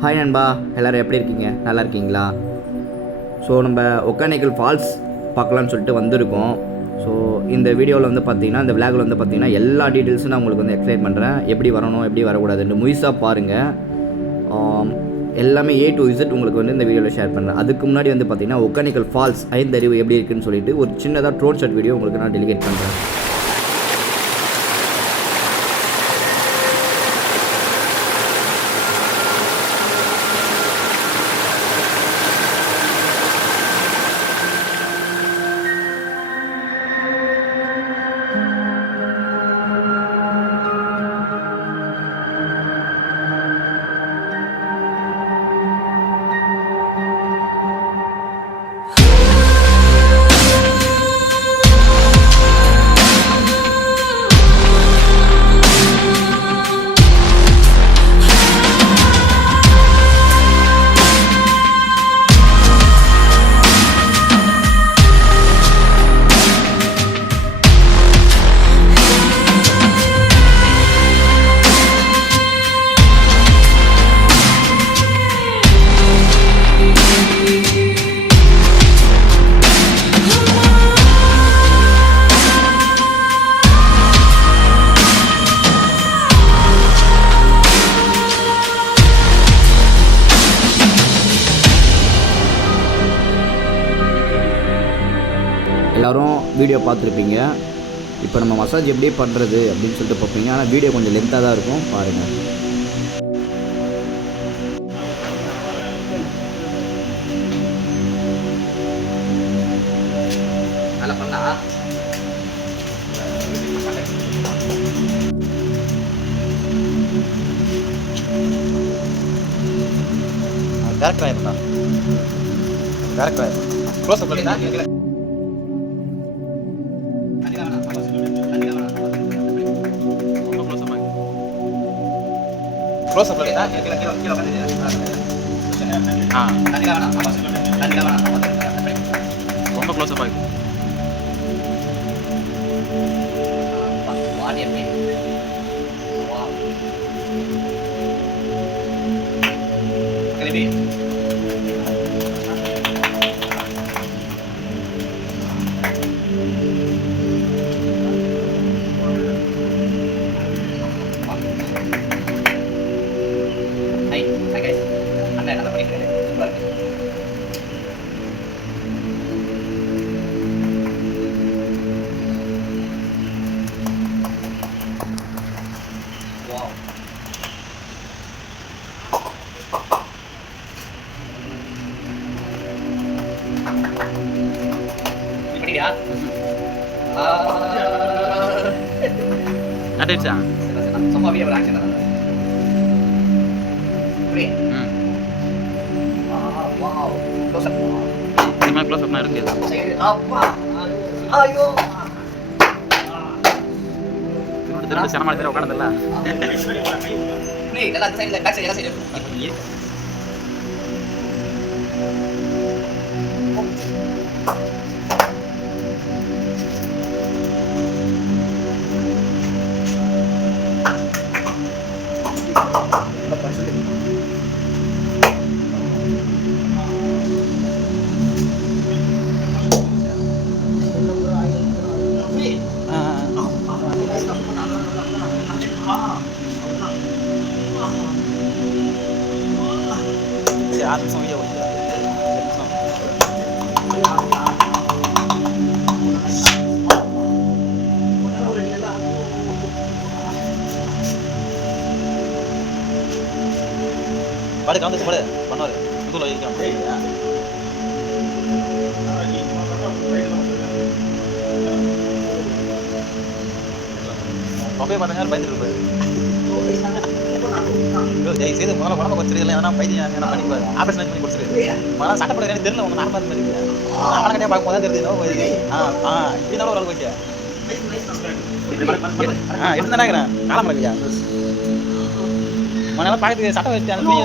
Hi நண்பா, எல்லோரும் எப்படி இருக்கீங்க? நல்லா இருக்கீங்களா? ஸோ நம்ம ஒகேனக்கல் ஃபால்ஸ் பார்க்கலான்னு சொல்லிட்டு வந்திருக்கோம். ஸோ இந்த வீடியோவில் வந்து பார்த்தீங்கன்னா, இந்த விளாகில் வந்து பார்த்தீங்கன்னா எல்லா டீட்டெயில்ஸும் நான் உங்களுக்கு வந்து எக்ஸ்பிளைன் பண்ணுறேன். எப்படி வரணும், எப்படி வரக்கூடாதுன்னு முழுசாக பாருங்கள். எல்லாமே A to Z உங்களுக்கு வந்து இந்த வீடியோவில் ஷேர் பண்ணுறேன். அதுக்கு முன்னாடி வந்து பார்த்தீங்கன்னா ஒகேனக்கல் ஃபால்ஸ் ஐந்தறிவு எப்படி இருக்குன்னு சொல்லிட்டு ஒரு சின்னதாக ட்ரோன் ஷாட் வீடியோ உங்களுக்கு நான் டெலிகேட் பண்ணுறேன். எல்லோரும் வீடியோ பார்த்துருப்பீங்க. இப்போ நம்ம மசாஜ் எப்படி பண்ணுறது அப்படின்னு சொல்லிட்டு பார்ப்பீங்க. ஆனால் வீடியோ கொஞ்சம் லென்த்தாக தான் இருக்கும், பாருங்கள். டேரக்டர் ஆயிருந்தா டேரக்டர் ஆயிருந்தா க்ளோஸ் அப் பண்ணிட்டா க்ளோஸ் அப் பண்ணிட்டா ரொம்ப க்ளோஸ் அப் ஆகுது. அடிச்சா சும்மா அப்படியே ஒரு ஆக்சன் தான். Wow close up. இந்த க்ளோஸ் அப்னா இருக்கு. அப்பா ஐயோ திரும்ப சனமா எடுத்து உட்கார்ந்தல்ல. நீ நல்லா சைடுல back side langsung aja udah. Pada kamu tuh pada benar itu lagi kamu. Oke, matanya banyak dulu. Jadi saya tuh malah orang cerita yang apa ini yang apa nih, apa sih nanti cerita. Malah sakit pada ini terlalu orang apa nih. Anak kan dia pakai modal terus, oh ini orang orang kerja. Itu mana kena? Kalam lagi ya. Mana lah pakai sakit itu yang ini.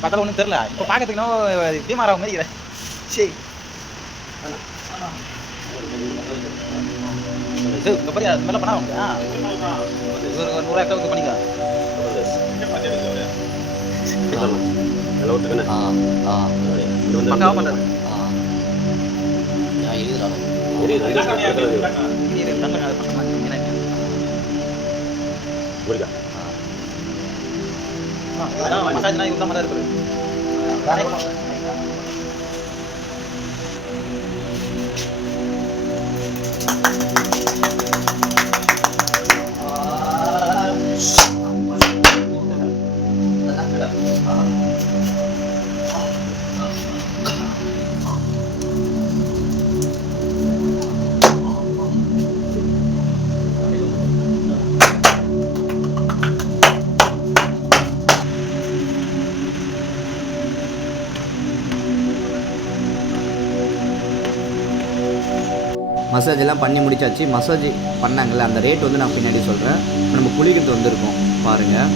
Kata orang terlalu. Kau pakai itu dia marah orang ini. Sih. Itu kapan ya? Malah pernah enggak? Guru-guru itu kapan enggak? நல்லா ஒட்டுக்கண்ணே இது வந்து பக்காவாக பண்ணுறது முருகா மசாஜ்னா இவ்வளோ மாதிரி இருக்குது massage எல்லாம் பண்ணி முடிச்சாச்சு. மசாஜ் பண்ணாங்கல்ல அந்த ரேட் வந்து நான் பின்னாடி சொல்கிறேன். இப்போ நம்ம குளிக்கிறது வந்திருக்கோம் பாருங்கள்.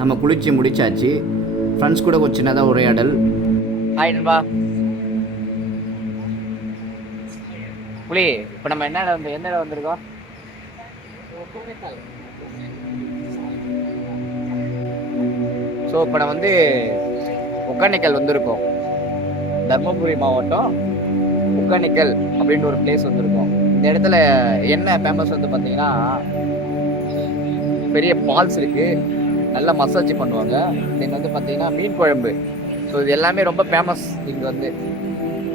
நம்ம குளிச்சு முடிச்சாச்சு. ஃப்ரெண்ட்ஸ் கூட ஒரு சின்னதாக உரையாடல். ஹாய் நண்பா. புலி, இப்போ நம்ம என்ன இடம் வந்திருக்கோம்? ஸோ இப்போ நான் வந்து ஒகேனக்கல் வந்திருக்கோம். தர்மபுரி மாவட்டம் ஒகேனக்கல் அப்படின்ற ஒரு பிளேஸ் வந்திருக்கோம். இந்த இடத்துல என்ன ஃபேமஸ் வந்து பார்த்தீங்கன்னா பெரிய ஃபால்ஸ் இருக்குது, நல்லா மசாஜ் பண்ணுவாங்க. தென் வந்து பார்த்தீங்கன்னா மீன் குழம்பு. ஸோ இது எல்லாமே ரொம்ப ஃபேமஸ் இங்கே வந்து.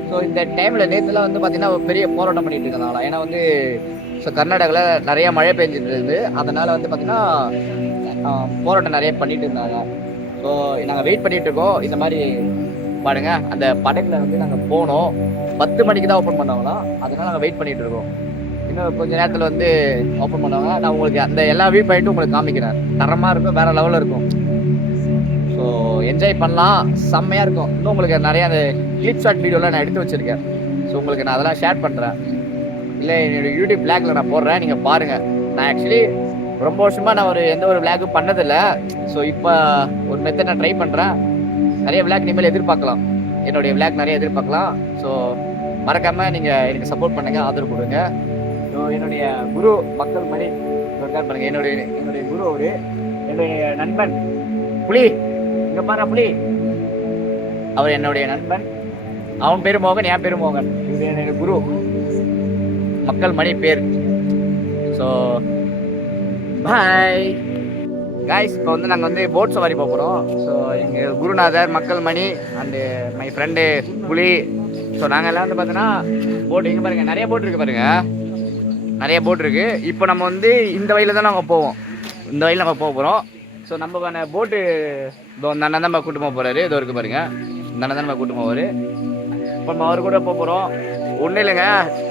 ஸோ இந்த டைமில் நேற்றுலாம் வந்து பார்த்தீங்கன்னா ஒரு பெரிய போராட்டம் பண்ணிட்டு இருக்கனால, ஏன்னா வந்து ஸோ கர்நாடகாவில் நிறையா மழை பெஞ்சிட்டு இருக்குது. அதனால் வந்து பார்த்தீங்கன்னா போராட்டம் நிறைய பண்ணிட்டு இருந்தாங்க. ஸோ நாங்கள் வெயிட் பண்ணிட்டு இருக்கோம். இந்த மாதிரி பாருங்க, அந்த படகுல வந்து நாங்கள் போனோம். 10 மணிக்கு தான் ஓப்பன் பண்ணாங்களாம். அதனால நாங்கள் வெயிட் பண்ணிட்டு இருக்கோம். இன்னும் கொஞ்சம் நேரத்தில் வந்து ஓப்பன் பண்ணுவாங்க. நான் உங்களுக்கு அந்த எல்லா வியூ பாயிண்ட்டும் உங்களுக்கு காமிக்கிறேன். தரமாக இருக்கும், வேறு லெவலில் இருக்கும். ஸோ என்ஜாய் பண்ணலாம், செம்மையாக இருக்கும். இன்னும் உங்களுக்கு நிறையா அந்த கிளிப் ஷாட் வீடியோலாம் நான் எடுத்து வச்சுருக்கேன். ஸோ உங்களுக்கு நான் அதெல்லாம் ஷேர் பண்ணுறேன். இல்லை என்னோடய யூடியூப் பிளாகில் நான் போடுறேன், நீங்கள் பாருங்கள். நான் ஆக்சுவலி ரொம்ப வருஷமாக நான் எந்த ஒரு விளாகும் பண்ணதில்லை. ஸோ இப்போ ஒரு மெத்தட் நான் ட்ரை பண்ணுறேன். நிறைய விளாக் இனிமேல் எதிர்பார்க்கலாம், என்னுடைய விளாக் நிறைய எதிர்பார்க்கலாம். ஸோ மறக்காமல் நீங்கள் எனக்கு சப்போர்ட் பண்ணுங்கள், ஆதரவு கொடுங்க. ஸோ என்னுடைய குரு மக்கள் மணி ரெக்கார்ட் பண்ணுங்கள். என்னுடைய குரு அவரு, என்னுடைய நண்பன் புலி. இங்கே பாரு புலி, அவர் என்னுடைய நண்பன். அவன் பேர் மோகன், என் பேர் மோகன். இது என்னுடைய குரு மக்கள் மணி பேர். So bye guys. இப்போ வந்து நாங்கள் வந்து போட் சவாரி போக போகிறோம். ஸோ எங்கள் குருநாதர் மக்கள் மணி அண்டு மை ஃப்ரெண்டு புலி. ஸோ நாங்கள் எல்லாம் வந்து பார்த்தோன்னா போட் எங்கே பாருங்கள், நிறைய போட் இருக்குது பாருங்கள், நிறைய போட் இருக்குது. இப்போ நம்ம வந்து இந்த வழியில் தான் நாங்கள் போவோம், இந்த வழியில் நம்ம போக போகிறோம். ஸோ நம்ம போட்டு இந்த அண்ணன் தான் நம்ம கூட்டு போக போகிறாரு. இதோ இருக்குது பாருங்கள், இந்த அண்ணன் தான் நம்ம கூட்டு போவார். இப்போ நம்ம அவர் கூட போக போகிறோம். ஒன்றும் இல்லைங்க,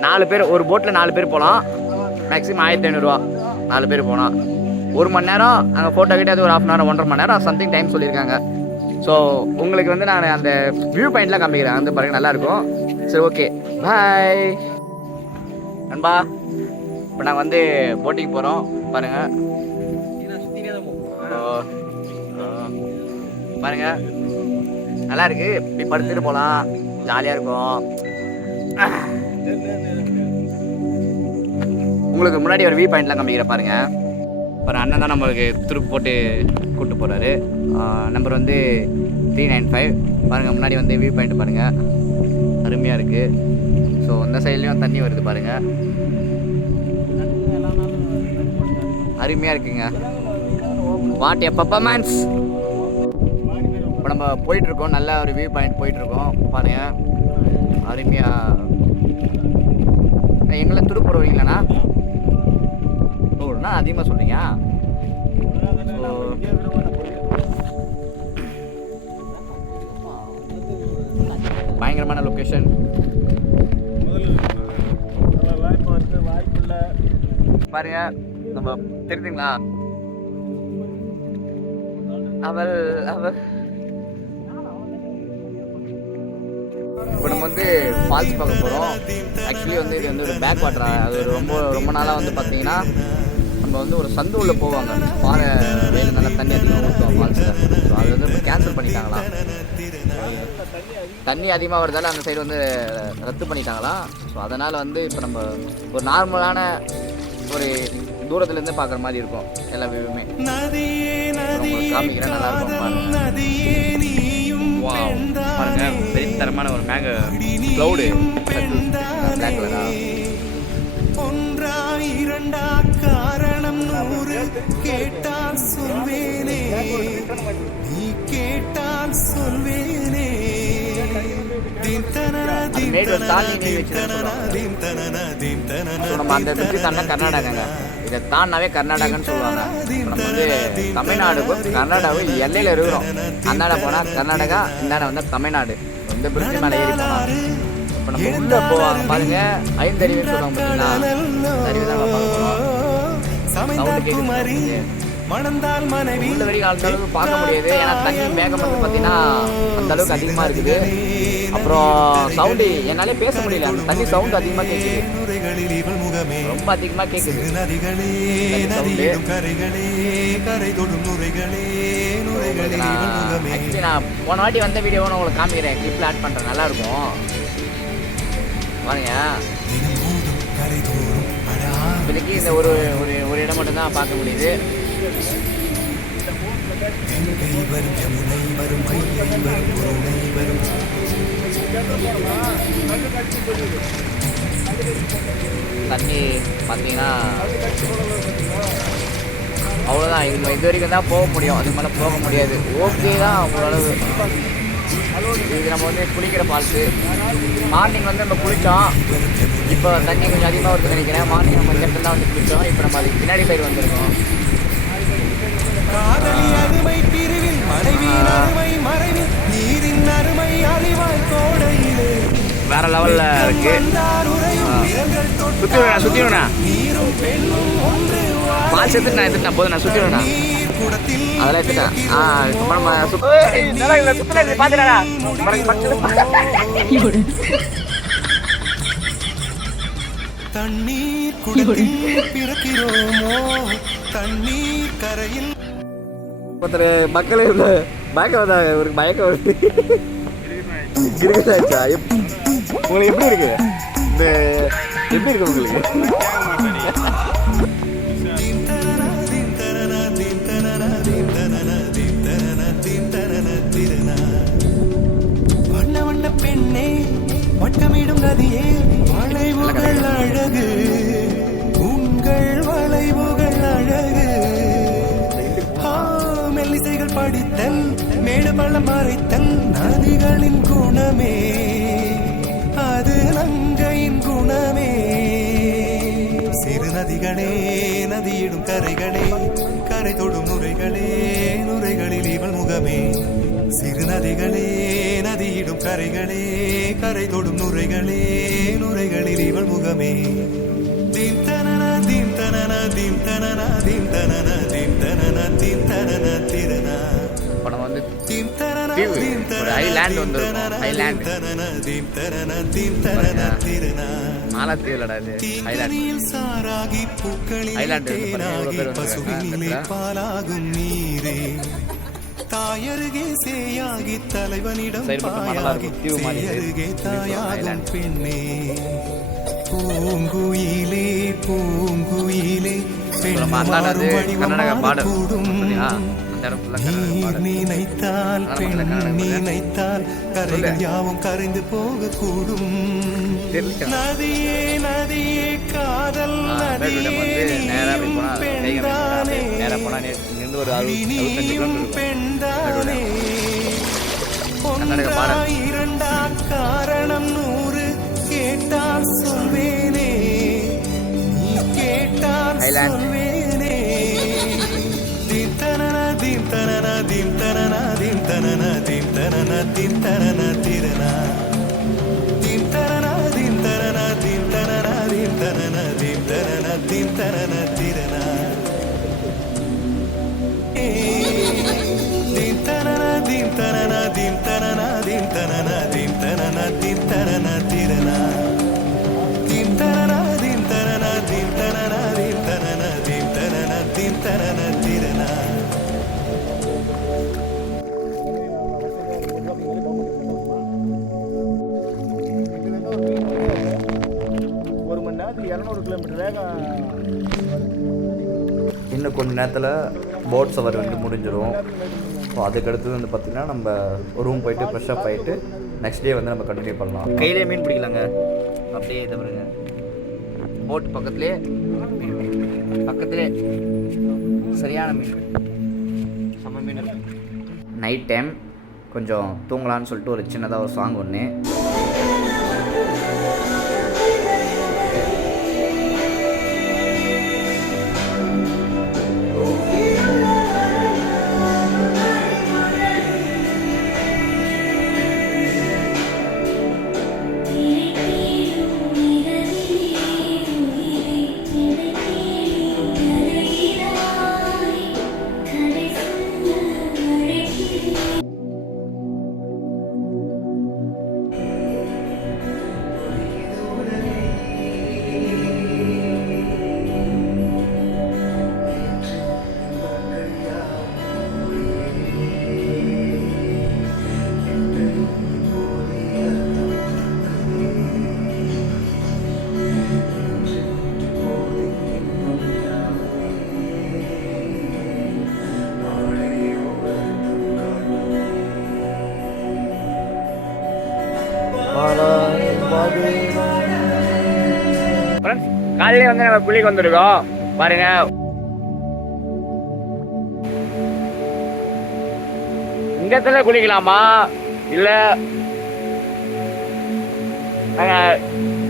4 பேர் ஒரு போட்டில் 4 பேர் போகலாம். மேக்ஸிமம் 1500 ரூபா 4 பேர் போனால். 1 மணி நேரம் அங்கே ஃபோட்டோ கிட்டே அது ஒரு 1/2 hour 1.5 மணி நேரம் சம்திங் டைம் சொல்லியிருக்காங்க. ஸோ உங்களுக்கு வந்து நான் அந்த வியூ பாயிண்ட்லாம் காமிக்கிறேன், வந்து பாருங்கள் நல்லாயிருக்கும். சரி ஓகே பாய் நண்பா. இப்போ நாங்கள் வந்து போட்டிங் போகிறோம் பாருங்கள். பாருங்கள் நல்லா இருக்கு. இப்படி படுத்துட்டு போகலாம், ஜாலியாக இருக்கும். உங்களுக்கு முன்னாடி ஒரு வியூ பாயிண்ட்லாம் காமிக்கிற பாருங்க. அப்புறம் அண்ணன் தான் நம்மளுக்கு துருப்பு போட்டு கூப்பிட்டு போகிறாரு. நம்பர் வந்து 395. பாருங்கள் முன்னாடி வந்து வியூ பாயிண்ட் பாருங்கள், அருமையாக இருக்குது. ஸோ இந்த சைட்லேயும் தண்ணி வருது பாருங்கள், அருமையாக இருக்குங்க. What a performance. இப்போ நம்ம போயிட்டுருக்கோம், நல்ல ஒரு வியூ பாயிண்ட் போயிட்டுருக்கோம் பாருங்கள், அருமையாக. எங்களை துருப்பு போடுவீங்களாண்ணா? ஓண்ணா அதிகமாக சொல்கிறீங்க. பயங்கரமான லொக்கேஷன் பாருங்க. நம்ம தெரியுதுங்களா, அவள் இப்போ நம்ம வந்து ஃபால்ஸ் பார்க்க போகிறோம். ஆக்சுவலி வந்து இது வந்து ஒரு பேக் வாட்டர். அது ஒரு ரொம்ப நாளாக வந்து பார்த்தீங்கன்னா நம்ம வந்து ஒரு சந்து உள்ள போவாங்க, பாறை வேலை நல்லா தண்ணி அதிகமாக ஊற்றுவோம் ஃபால்ஸில். ஸோ அது வந்து இப்போ கேன்சல் பண்ணிட்டாங்களாம். தண்ணி அதிகமாக வரதால அந்த சைடு வந்து ரத்து பண்ணிட்டாங்களாம். ஸோ அதனால் வந்து இப்போ நம்ம ஒரு நார்மலான ஒரு தூரத்துலேருந்து பார்க்குற மாதிரி இருக்கும் எல்லா வியூவுமே. காமிக்கிறேன், நல்லா இருக்கும் பாருங்க. பெரிய தரமான ஒரு மேக க்ளவுடு பிளாக் கலரா. ஒன்றா இரண்டா காரணம் 100 கேட்டால் சொல்வேனே, நீ கேட்டால் சொல்வேனே. நம்ம அந்த இடத்துக்கு தானே கர்நாடகாங்க, இதை தாண்டாவே கர்நாடகான்னு சொல்லுவாங்க. நம்ம வந்து தமிழ்நாடுக்கும் கர்நாடகாவும் எல்லையில் இருக்கிறோம். அந்தாட போனால் கர்நாடகா, இந்தாட வந்தால் தமிழ்நாடு. இந்த பிரிட்ஜ் மேலே ஏறி போனால் இப்போ நம்ம உள்ளே போவாங்க பாருங்க. ஐந்தறிவுன்னு சொல்லுவாங்க பார்த்தீங்களா, அறிவு தான் பார்க்க போகிறோம். சவுண்டு கேட்குது. உள்ள வரைக்கும் அந்த அளவுக்கு பார்க்க முடியாது, ஏன்னா தண்ணி மேகம் வந்து பார்த்தீங்கன்னா அந்த அளவுக்கு அதிகமாக இருக்குது. அப்புறம் சவுண்டு என்னாலே பேச முடியல, அந்த தண்ணி சவுண்டு அதிகமாக கேட்குது, ரொம்ப அதிகமாக கேட்குது சவுண்டு. ஆக்சுவலி நான் போன வாட்டி வந்த வீடியோவை நான் உங்களுக்கு காமிக்கிறேன், கிளிப்பில் ஆட் பண்ணுறேன், நல்லாயிருக்கும் பாருங்க. இப்போதைக்கு இந்த ஒரு ஒரு இடம் மட்டும்தான் பார்க்க முடியுது. தண்ணி பார்த்தீங்கன்னா அவ்வளோதான், இது வரைக்கும் தான் போக முடியும், அதுக்கு மேலே போக முடியாது. ஓகே தான் ஓரளவு. இது நம்ம வந்து குளிக்கிற ஃபால்ஸு. மார்னிங் வந்து நம்ம குளித்தோம், இப்போ தண்ணி கொஞ்சம் அதிகமாக வருதுன்னு நினைக்கிறேன். மார்னிங் நம்ம இந்த இடத்துல தான் வந்து குளித்தோம், இப்போ நம்ம அதுக்கு பின்னாடி சைடு வந்துருக்கோம். வேற லெவல்ல இருக்கு. சுத்தி வேணா பால்ஸ் எடுத்துட்டேன் போதும், நான் சுத்தி வேணா அதெல்லாம் எடுத்துட்டேன். தண்ணீர் குடத்தில் பிறக்கிறோமோ, தண்ணீர் கரையில் ஒருத்தர் மக்களே பயக்க வந்தா ஒரு பயக்கம் வருது. இருக்குதாச்சா உங்களுக்கு எப்படி இருக்கு? இந்த எப்படி இருக்கு உங்களுக்கு? வண்ண வண்ண பெண்ணே, வட்டமிடும் நதியே, வளைவுகள் அழகு, உங்கள் வளைவுகள் அழகு. மெல்லிசைகள் படித்தல், மேடு பள்ளம் மறைத்தல், நதிகளின் குணமே, அது நங்கையின் குணமே. சிறு நதிகளே, நதியிடும் கரைகளே, கரை தொடும் நுரைகளே, நுரைகளில் இவள் முகமே. சிறு நதிகளே, நதியிடும் கரைகளே, கரை தொடும் நுரைகளே, நுரைகளில் இவள் முகமே. தீம் தனன தீம் தனன தீம் தனன தீம் தனன தீம் தனன தீம் தனன திரனா. படம் வந்து தீம் தனன தீம் தனன ஐலாண்ட் வந்து ஐலாண்ட் தனன தீம் தனன தீம் தனன திரனா. மாலத்தீவுலடா இது ஐலாண்ட். சாராகி பூக்களில் தேனாகி பசுவினிலே பாலாகும் நீரே, தாயருகே சேயாகி தலைவனிடம் பாயாகி சேயருகே தாயாகும் பெண்ணே. பூங்குயிலே பூங்குயிலே பெண்மாறும் வடிவமாறக்கூடும், நீர் நினைத்தால் பெண் நினைத்தால் கரைகள் யாவும் கரைந்து போகக்கூடும். நதியே நதியே காதல் நதியே பெண்தானே, பெண்தானே. ஒன்றா இரண்டா காரணம் 100 கேட்டால் சொல்வேனே, நீ கேட்டால் சொல்வேனே. தீம் தனன தீம் தனன தீம் தனன தீம் தனன தீம் தனன தீம் தனன திரனா. தீம் தனன தீம் தனன தீம் தனன தீம் தனன தீம் தனன தீம் தனன திரனா. தீம் தனன தீம் தனனா தீம் தனனா தீம் தனனா தீம் தனனா தீம் தனனா தீரனா தீம் தனனா தீம் தனனா தீம் தனனா தீம் தனனா தீம் தனனா தீம் தனனா தீரனா. ஒரு மணி நேரத்துக்கு 200 கிலோமீட்டர் வேகம். இன்னும் கொஞ்ச நேரத்தில் போட் சவாரி வந்து முடிஞ்சிடும். ஸோ அதுக்கடுத்தது வந்து பார்த்திங்கன்னா நம்ம ரூம் போயிட்டு ஃப்ரெஷ்ஷப் ஆகிட்டு நெக்ஸ்ட் டே வந்து நம்ம கண்டினியூ பண்ணலாம். கையிலே மீன் பிடிக்கலாங்க. அப்படியே இதை பாருங்க, போட் பக்கத்துலேயே சரியான மீன், செம்ம மீன் இருக்கு. நைட் டைம் கொஞ்சம் தூங்கலான்னு சொல்லிட்டு ஒரு சின்னதாக ஒரு சாங் ஒன்று. காலையிலே வந்து நம்ம குளிக்க வந்துருக்கோம் பாருங்க. இந்த இடத்துல குளிக்கலாமா இல்ல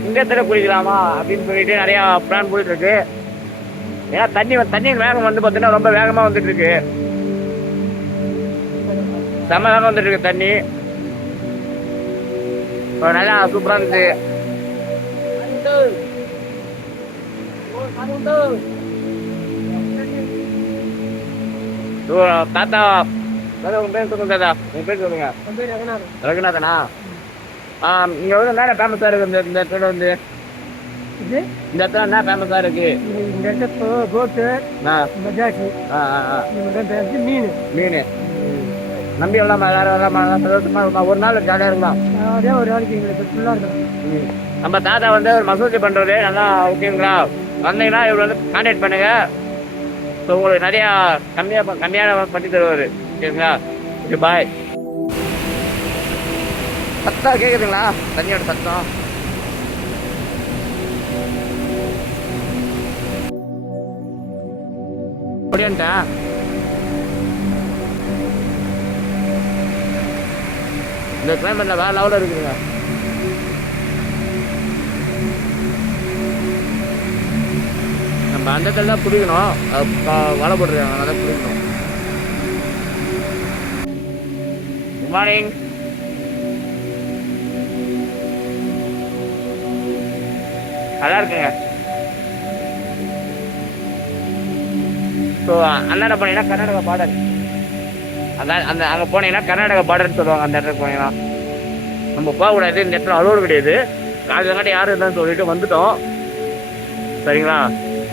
இந்த இடத்துல குளிக்கலாமா அப்படின்னு சொல்லிட்டு நிறைய பிளான் போயிட்டு இருக்கு. ஏன்னா தண்ணியின் வேகம் வந்து பார்த்தீங்கன்னா ரொம்ப வேகமா வந்துட்டு இருக்கு, செம்ம வேகம் வந்துட்டு இருக்கு தண்ணி. நல்லா சூப்பரா இருந்துச்சு. தாத்தா உங்க பேர் சொல்லுங்க. தாத்தா உங்க பேர் சொல்லுங்க. ரகுநாதனா? இங்க வந்து என்ன ஃபேமஸா இருக்கு இந்த இடத்துல வந்து? இந்த இடத்துல என்ன ஃபேமஸா இருக்கு? இந்த இடத்துல போட்டு மீன் மீன் நம்பி வரலாமா? எல்லாரும் வரலாமா? ஒரு நாள் ஜாலியா இருக்கலாம். ஒரு நாளைக்கு எங்களுக்கு ஃபுல்லா இருக்கும். நம்ம தாத்தா வந்து ஒரு மசூதி பண்றது நல்லா ஓகேங்களா? வந்தீங்கன்னா இவர் வந்து கான்டாக்ட் பண்ணுங்க. ஸோ உங்களுக்கு நிறையா கம்மியான பண்ணி தருவார். ஓகேங்களா? Okay bye. சத்தம் கேட்குதுங்களா? தண்ணியோட சத்தம். அப்படின்ட்டேன். இந்த கிளைமேட்ல வேற லெவலில் இருக்குதுங்க. நம்ம அந்த இடத்துல தான் பிடிக்கணும், வலை போட்டுருக்காங்க, அதை பிடிக்கணும். Good morning. நல்லா இருக்குங்க. ஸோ அண்ணா என்ன பண்ணீங்கன்னா கர்நாடகா பார்டர், அந்த அங்கே போனீங்கன்னா கர்நாடகா பார்டர்னு சொல்லுவாங்க. அந்த இடத்துக்கு போனீங்கன்னா நம்ம போகக்கூடாது, இந்த இடத்துல அலோடு கிடையாது. அதுக்காட்டி யாரும் இருந்தான்னு சொல்லிட்டு வந்துட்டோம். சரிங்களா?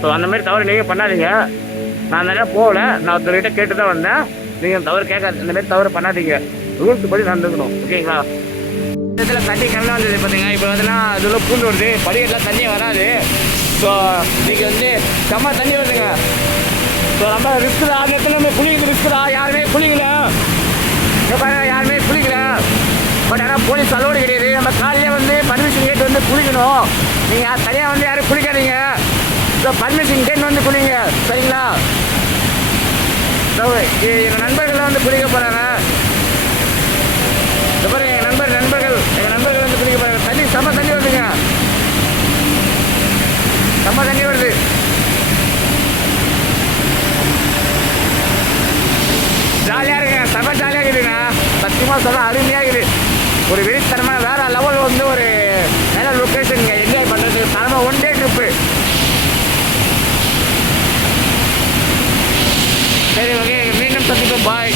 ஸோ அந்த மாதிரி தவறு நீங்கள் பண்ணாதீங்க. நான் அந்த நேரம் போகல, நான் ஒருத்தர்கிட்ட கேட்டு தான் வந்தேன். நீங்கள் தவறு கேட்காது, இந்த மாதிரி தவறு பண்ணாதீங்க. ரூல்ஸ் படி நடந்துக்கணும். ஓகேங்களா? இதில் தண்ணி கம்மியாக வந்தது பார்த்தீங்க. இப்போ வந்துன்னா இதெல்லாம் பூண்டு வருது, படிக்கட்டெலாம் தண்ணியே வராது. ஸோ இன்றைக்கி வந்து செம்ம தண்ணி வருதுங்க. ஸோ நம்ம ரிஸ்க் தான், அந்த இடத்துல நம்ம குளிக்கிறது ரிஸ்க் தான். யாருமே குளிக்கல, யாருமே குளிக்கல. பட் ஆனால் போலீஸ் அலோடு கிடையாது. நம்ம காலையிலே வந்து பர்மிஷன் கேட்டு வந்து குளிக்கணும். நீங்கள் தனியாக வந்து யாரும் குளிக்காதீங்க. ஸோ பர்மிஷன் கேட்டு வந்து குளிங்க. சரிங்களா? ஸோ எங்கள் நண்பர்கள்லாம் வந்து குளிக்க போகிறாங்க. அப்புறம் எங்கள் நண்பர்கள் வந்து குளிக்க போகிறாங்க. தண்ணி செம்ம தண்ணி வருதுங்க, செம்ம தண்ணி வருது. ஜாலியாக இருக்குங்க, செம்ம ஜாலியாக இருக்குதுங்க. சத்தியமாக சொல்ல அருமையாக இருக்குது. ஒரு வெளித்தனமாக வேறு லெவல் வந்து ஒரு நல்ல லொக்கேஷனுங்க. என்ஜாய் பண்ணுறதுக்கு தரமாக ஒன் டே ட்ரிப்பு. சரி ஓகே, மீண்டும் சந்திப்போம். பாய்.